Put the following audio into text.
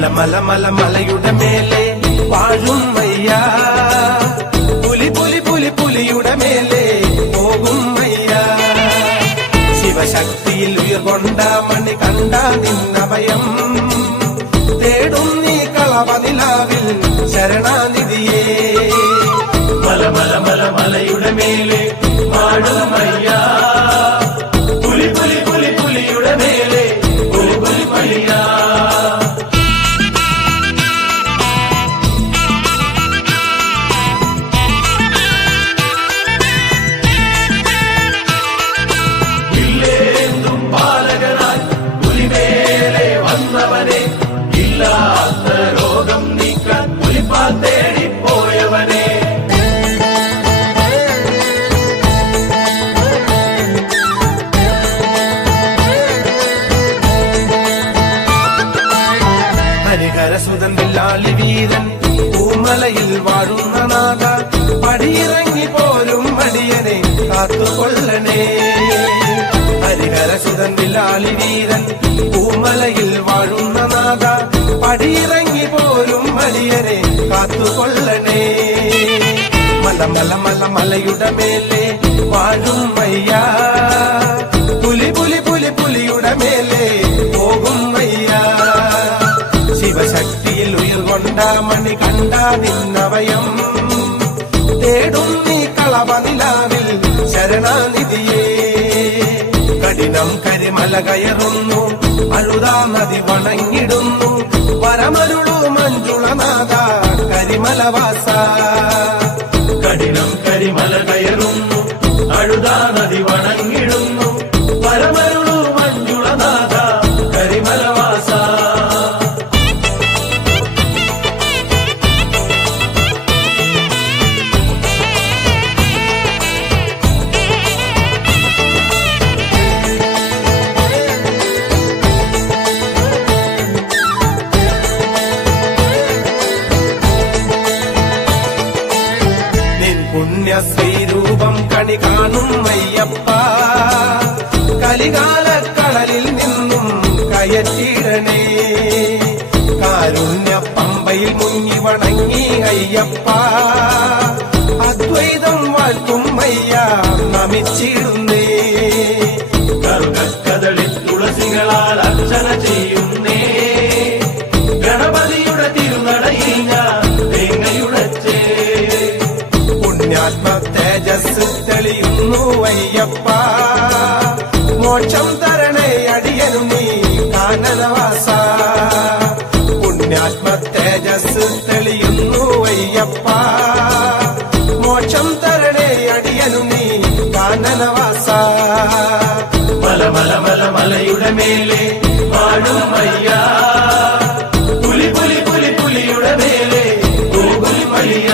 മല മല മല മലയുടെ മേലെ വാഴും മയ്യ, പുലി പുലി പുലി പുലിയുടെ മേലെ പോകും മയ്യ. ശിവശക്തിയിൽ ഉയർകൊണ്ട മണി കണ്ട നിന്നഭയം തേടും നീ കളവനിലാവിൽ ശരണാനിധിയേ. മല മല മല മലയുടെ മേലെ വാഴും മയ്യ, പുലി പുലി പുലി പുലിയുടെ മേലെ പോകും മയ്യ. ഇല്ലാത്ത രോഗം നീക്കാൻ പുലിപ്പാൽ തേടിപ്പോയവനെ, ഹരിഹരസുതൻ വില്ലാളി വീരൻ പൂമലയിൽ വാഴുന്ന നാഥ, പടിയിറങ്ങി പോരും മടിയനെ കാത്തുകൊള്ളണേ. ഹരിഹരസുതൻ വില്ലാളി വീരൻ പൂമലയിൽ വാഴുന്ന നാഥ, പടിയിറങ്ങി പോരും മടിയനെ കാത്തുകൊള്ളണേ. മല മല മല മലയുടെ മേലെ വാഴും മയ്യ, പുലി പുലി പുലി പുലിയുടെ മേലെ പോകും മയ്യ. ശിവശക്തിയിൽ ഉയർകൊണ്ട മണി കണ്ട നിന്നഭയം തേടും നീ കളവനിലാവിൽ ശരണാനിധിയേ. കഠിനം കരിമല കയറുന്നു, അഴുതാ നദി വണങ്ങിടുന്നു, വരമരുളു മഞ്ജുളനാഥ കരിമലവാസ. കഠിനം കരിമല കയറുന്നു, അഴുതാ നദി വണങ്ങിടുന്നു, വരമരുളു മഞ്ജുളനാഥ കരിമലവാസ. പുണ്യശ്രീരൂപം കണി കാണും അയ്യപ്പ, കലികാലക്കടലിൽ നിന്നും കയറ്റിടണേ. കാരുണ്യ പമ്പയിൽ മുങ്ങി വണങ്ങി അയ്യപ്പ, അദ്വൈതം വാഴ്ത്തും അയ്യ നമിച്ചിടുന്നേ. കറുകക്കതളിൽ തുളസികളാൽ അർച്ചന ചെയ്യുന്നേ, ഗണപതിയുടെ തിരുനടയിൽ ഞാൻ തേങ്ങയുടച്ചേ. പുണ്യാത്മ തേജസ് തെളിയുന്നു അയ്യപ്പ, മോക്ഷം തരണേ അടിയനു നീ കാനനവാസ. പുണ്യാത്മ തേജസ് തെളിയുന്നു അയ്യപ്പ, മോക്ഷം തരണേ അടിയനു നീ കാനനവാസ. മല മല മല മലയുടെ മേലെ വാഴും മയ്യ, പുലി പുലി പുലി പുലിയുടെ മേലെ പോകും മയ്യ.